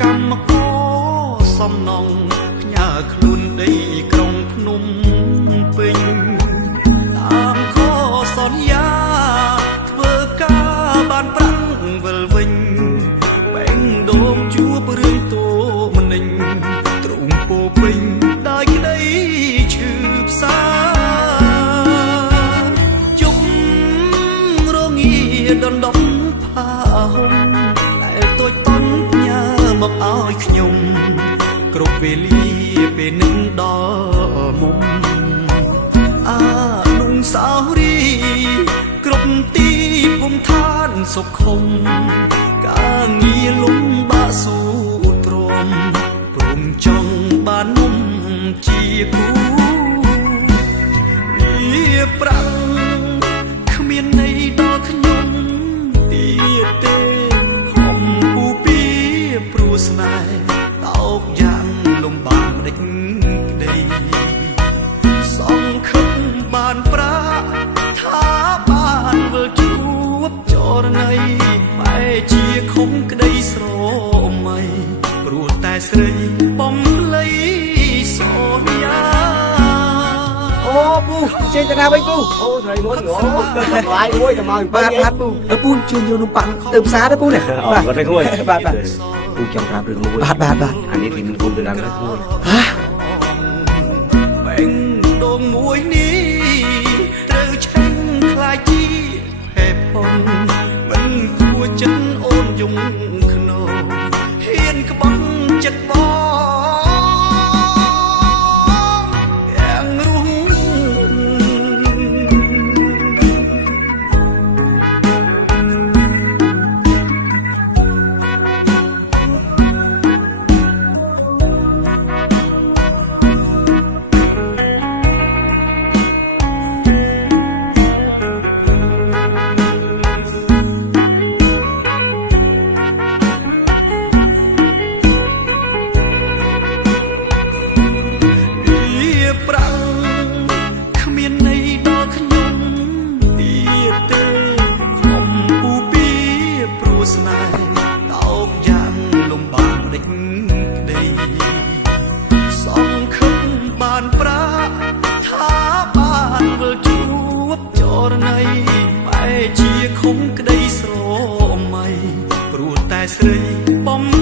កម្មករសំណងផ្ញើខ្លួនដីក្រុងភ្នំពេញតាមខសន្យាធ្វើការបានប្រាំងវិលវិញបែងដងជួបរឿងតូមនិញទ្រង់ពោពេញដោយក្តីឈឺផ្សាជុំរងាដណ្ដប់ផាហុំដែលតូចតន់មកឲ្យខ្ញុំគ្រប់វេលាពេលនឹងដល់មុំអានុសាវរីគ្រប់ទីភូមិឋានសុខុមការងារលំបាកស៊ូទ្រាំព្រមចង់បាននំជាគូវាប្រាំងគ្មានន័យដល់ខ្ញុំទៀតទេស្នេហ៍តោកយ៉ាងលំបាកដេចក្តីសង្ឃឹមបានប្រាថាបានវិលជួបចរណីបែជាខំក្តីស្រមៃព្រោះតែស្រីបំភ្លៃសន្យាអូពូចេញទៅណាវិញពូអូស្រីមុនអូឡាយមួយតែមកបាទពូពូជឿនយកនំប៉័ងទៅផ្សារទៅពូណាបាទគាត់ទៅគួយបាទពូចង់ប្រាប់រឿងមួយបាទអានេះពីគុំទៅដល់ទៅគួយហ៎បែងដងមួយនេះត្រូវឆេញខ្លាចជាភេផុងមិនគួរចិត្តអូនយំខ្នងហ៊ានក្បត់ចិត្តបងស្នេហ៍តោកយ៉ាងលំបាកដេចក្តីសង្ឃឹមបានប្រាថាបានវិលជួបចរណីបែជាខំក្តីស្រមៃព្រោះតែស្រីបំ